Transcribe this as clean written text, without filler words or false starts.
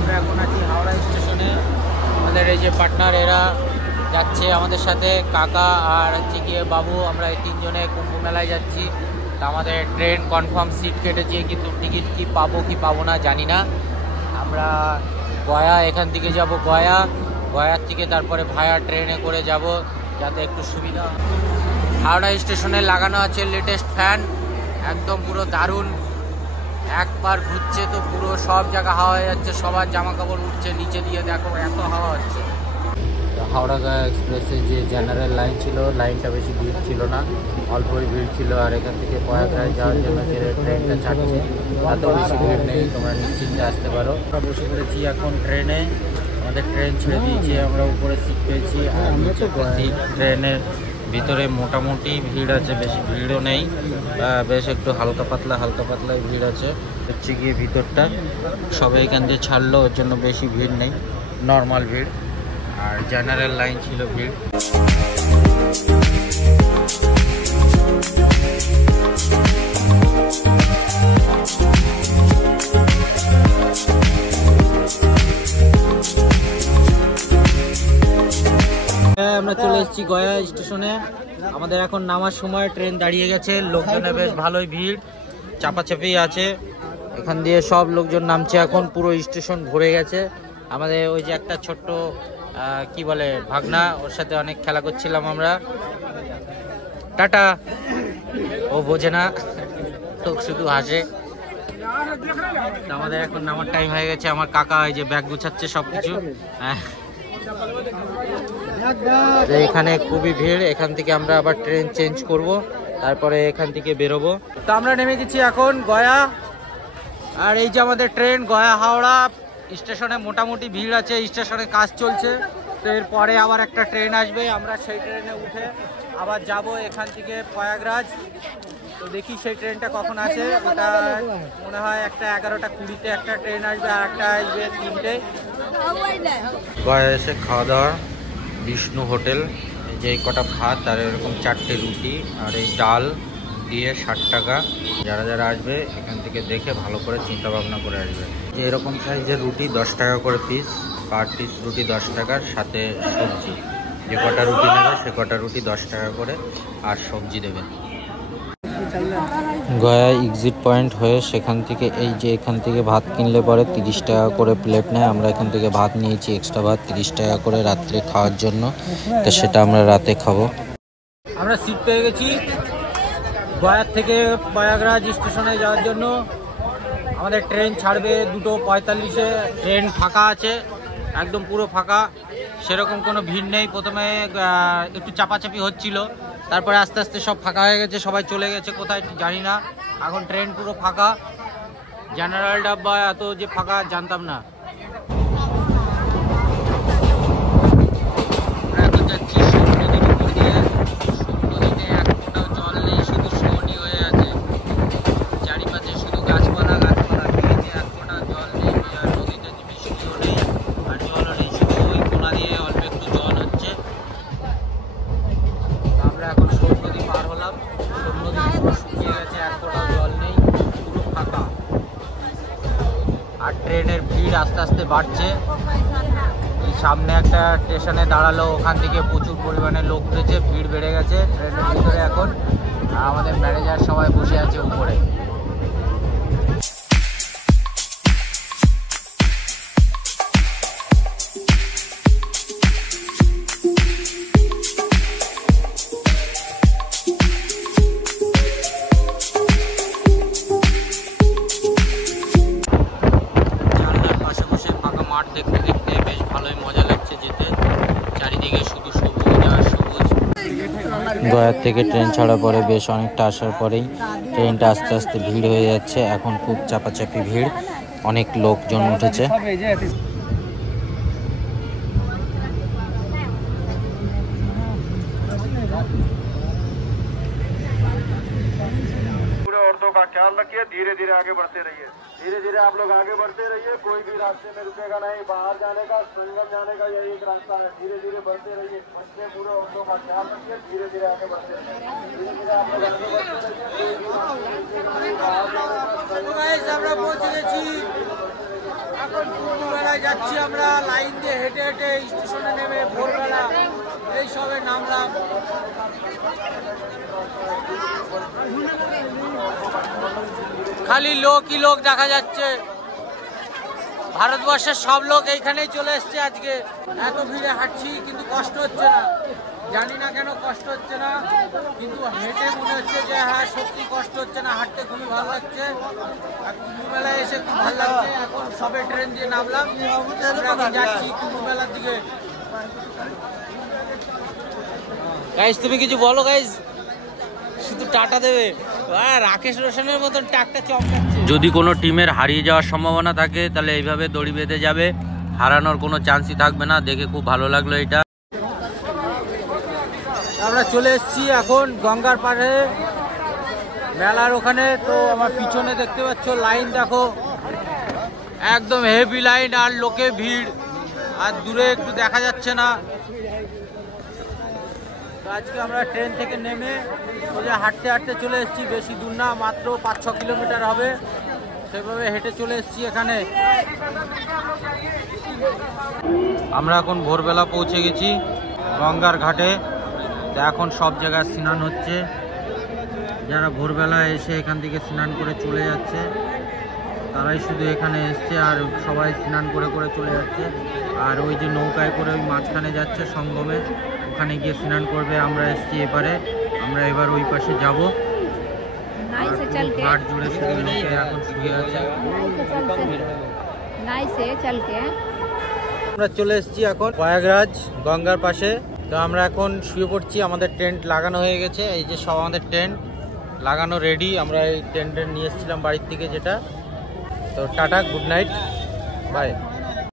আমরা এখন আছি হাওড়া স্টেশনে। আমাদের এই যে পার্টনার এরা যাচ্ছে আমাদের সাথে, কাকা আর হচ্ছে গিয়ে বাবু, আমরা এই তিনজনে কুম্ভ মেলায় যাচ্ছি। তা আমাদের ট্রেন কনফার্ম সিট কেটেছে, কিন্তু টিকিট কি পাবো না জানি না। আমরা গয়া এখান থেকে যাব গয়ার থেকে তারপরে ভায়া ট্রেনে করে যাব, যাতে একটু সুবিধা। হাওড়া স্টেশনে লাগানো আছে লেটেস্ট ফ্যান, একদম পুরো দারুণ। একবার ঘুরছে তো পুরো সব জায়গা হাওয়া হয়ে যাচ্ছে, সবার জামা কাপড় উঠছে নিচে দিয়ে, দেখো এত হাওয়া হচ্ছে। হাওড়া গয়া এক্সপ্রেসে যে জেনারেল লাইন ছিল, লাইনটা বেশি ভিড় ছিল না, অল্পই ভিড় ছিল। আর এখান থেকে প্রয়াগরাজ যাওয়ার জন্য যে ট্রেনটা ছাড়ছে তাতেও বেশি ভিড় নেই, তোমরা নিশ্চিন্তে আসতে পারো। আমরা বসে পড়েছি এখন ট্রেনে, আমাদের ট্রেন ছেড়ে দিয়েছে, আমরা উপরে সিট পেয়েছি। আর সিট ট্রেনের ভিতরে মোটামুটি ভিড় আছে, বেশি ভিড়ও নেই, বেশ একটু হালকা পাতলাই ভিড় আছে। হচ্ছে গিয়ে ভিতরটা সবাই এখান দিয়ে ছাড়লো, ওর জন্য বেশি ভিড় নেই, নর্মাল ভিড়। আর জেনারেল লাইন ছিল ভিড়। আমরা চলে এসেছি গয়া স্টেশনে, আমাদের এখন নামার সময়, ট্রেন দাঁড়িয়ে গেছে, লোকজনের বেশ ভালোই ভিড়, চাপাচাপি আছে। এখান দিয়ে সব লোকজন নামছে, এখন পুরো স্টেশন ভরে গেছে। আমাদের ওই যে একটা ছোট্ট কি বলে ভাগনা, ওর সাথে অনেক খেলা করছিলাম আমরা। টাটা, ও বোঝে না তো, শুধু হাসে। আমাদের এখন নামার টাইম হয়ে গেছে, আমার কাকা এই যে ব্যাগ গুছাচ্ছে সবকিছু। এখানে খুবই ভিড়, এখান থেকে আমরা আবার ট্রেন চেঞ্জ করব, তারপরে এখান থেকে বেরোবো। তো আমরা নেমে গেছি এখন গয়া, আর এই যে আমাদের ট্রেন গয়া হাওড়া স্টেশনে মোটামুটি ভিড় আছে, স্টেশনে কাজ চলছে। তো এরপরে আবার একটা ট্রেন আসবে, আমরা সেই ট্রেনে উঠে আবার যাব এখান থেকে প্রয়াগরাজ। তো দেখি সেই ট্রেনটা কখন আসে, ওটা মনে হয় একটা 11টা 20-তে একটা ট্রেন আসবে, আর একটা আসবে 3টে। গয়া এসে খাওয়া দাওয়া, বিষ্ণু হোটেল, যে কটা ভাত আর এরকম 4টে রুটি আর এই ডাল দিয়ে 60 টাকা। যারা যারা আসবে এখান থেকে দেখে ভালো করে চিন্তা ভাবনা করে আসবে। যে এরকম সাইজের রুটি 10 টাকা করে পিস, পার পিস রুটি 10 টাকার, সাথে সবজি। যে কটা রুটি নেবে সে কটা রুটি 10 টাকা করে, আর সবজি দেবে। গয়া এক্সিট পয়েন্ট হয়ে সেখান থেকে এই যে এখান থেকে ভাত কিনলে পরে 30 টাকা করে প্লেট নেয়। আমরা এখান থেকে ভাত নিয়েছি, এক্সট্রা ভাত 30 টাকা করে রাত্রে খাওয়ার জন্য, তো সেটা আমরা রাতে খাবো। আমরা সিট পেয়ে গেছি গয়ার থেকে প্রয়াগরাজ স্টেশনে যাওয়ার জন্য। আমাদের ট্রেন ছাড়বে 2:45-এ, ট্রেন ফাঁকা আছে, একদম পুরো ফাঁকা, সেরকম কোনো ভিড় নেই। প্রথমে একটু চাপাচাপি হচ্ছিল, তারপরে আস্তে আস্তে সব ফাঁকা হয়ে গেছে, সবাই চলে গেছে কোথায় জানি না। এখন ট্রেন পুরো ফাঁকা, জেনারেল ডাব্বা এত যে ফাঁকা জানতাম না। ট্রেনের ভিড় আস্তে আস্তে বাড়ছে। এই সামনে একটা স্টেশনে দাঁড়ালো, ওখান থেকে প্রচুর পরিমাণে লোক উঠেছে, ভিড় বেড়ে গেছে ট্রেনের ভিতরে এখন। আমাদের ম্যানেজার সবাই বসে আছে উপরে। দেখতে দেখতে বেশ ভালোই মজা লাগছে যেতে, চারিদিকে শুধু সবুজ আর সবুজ। গয়া থেকে ট্রেন ছাড়ার পরে বেশ অনেকটা আসার পরেই ট্রেনটা আস্তে আস্তে ভিড় হয়ে যাচ্ছে, এখন খুব চাপাচাপি ভিড়, অনেক লোকজন উঠেছে। ख्याल रखिए, धीरे धीरे आगे बढ़ते रहिए, धीरे धीरे आप लोग आगे बढ़ते रहिए, कोई भी रास्ते में रुकेगा नहीं। बाहर जाने का, संगम जाने का यही एक रास्ता है, धीरे धीरे बढ़ते रहिए। बच्चे पूरे औरतों का ख्याल रखिए, धीरे धीरे आगे बढ़ते रहिए, धीरे धीरे आप लोग आगे बढ़ते रहिए। আমরা পৌঁছে গেছি, এখন কুম্ভ মেলায় যাচ্ছি আমরা লাইন দিয়ে হেঁটে হেঁটে স্টেশনে নেমে ভোরবেলা এই সবে নামলাম। খালি লোকই লোক দেখা যাচ্ছে, ভারতবর্ষের সব লোক এইখানেই চলে এসছে আজকে। এত ভিড়ে হাঁটছি কিন্তু কষ্ট হচ্ছে না, জানি না কেন কষ্ট হচ্ছে না, কিন্তু হেঁটে মনে হচ্ছে যে হ্যাঁ সত্যি কষ্ট হচ্ছে না, হাঁটতে খুবই ভালো লাগছে। আর কুম্ভ মেলায় এসে খুব ভালো লাগছে। এখন সবে ট্রেন দিয়ে নামলাম, আমরা যাচ্ছি কুম্ভ মেলার দিকে। গাইস তুমি কিছু বলো গাইস, শুধু টাটা দেবে। রাকেশ রোশনের মতন টাকটা চমকাচ্ছে। যদি কোনো টিমের হারিয়ে যাওয়ার সম্ভাবনা থাকে তাহলে এইভাবে দড়ি বেঁধে যাবে, হারানোর কোনো চান্সই থাকবে না। দেখে খুব ভালো লাগলো এটা। আমরা চলে এসেছি এখন গঙ্গার পাড়ে মেলার ওখানে। তো আমার পিছনে দেখতে পাচ্ছ লাইন, দেখো একদম হেভি লাইন আর লোকে ভিড়, আর দূরে একটু দেখা যাচ্ছে না। তো আজকে আমরা ট্রেন থেকে নেমে সোজা হাঁটতে হাঁটতে চলে এসেছি, বেশি দূর না, মাত্র 5-6 কিলোমিটার হবে। সেভাবে হেঁটে চলে এসেছি এখানে। আমরা এখন ভোরবেলা পৌঁছে গেছি গঙ্গার ঘাটে। তো এখন সব জায়গায় স্নান হচ্ছে, যারা ভোরবেলা এসে এখান থেকে স্নান করে চলে যাচ্ছে তারাই শুধু এখানে এসছে, আর সবাই স্নান করে করে চলে যাচ্ছে। আর ওই যে নৌকায় করে ওই মাঝখানে যাচ্ছে সঙ্গমে, ওখানে গিয়ে স্নান করবে। আমরা এসছি এবারে, আমরা এবার ওই পাশে যাব। ঘাট জুড়ে শুধু লোকে এখন শুয়ে আছে। আমরা চলে এসেছি এখন প্রয়াগরাজ গঙ্গার পাশে। তো আমরা এখন শুয়ে পড়ছি, আমাদের টেন্ট লাগানো হয়ে গেছে। এই যে সব আমাদের টেন্ট লাগানো রেডি। আমরা এই টেন্ট নিয়ে এসেছিলাম বাড়ির থেকে যেটা। তো টাটা, গুড নাইট, বাই।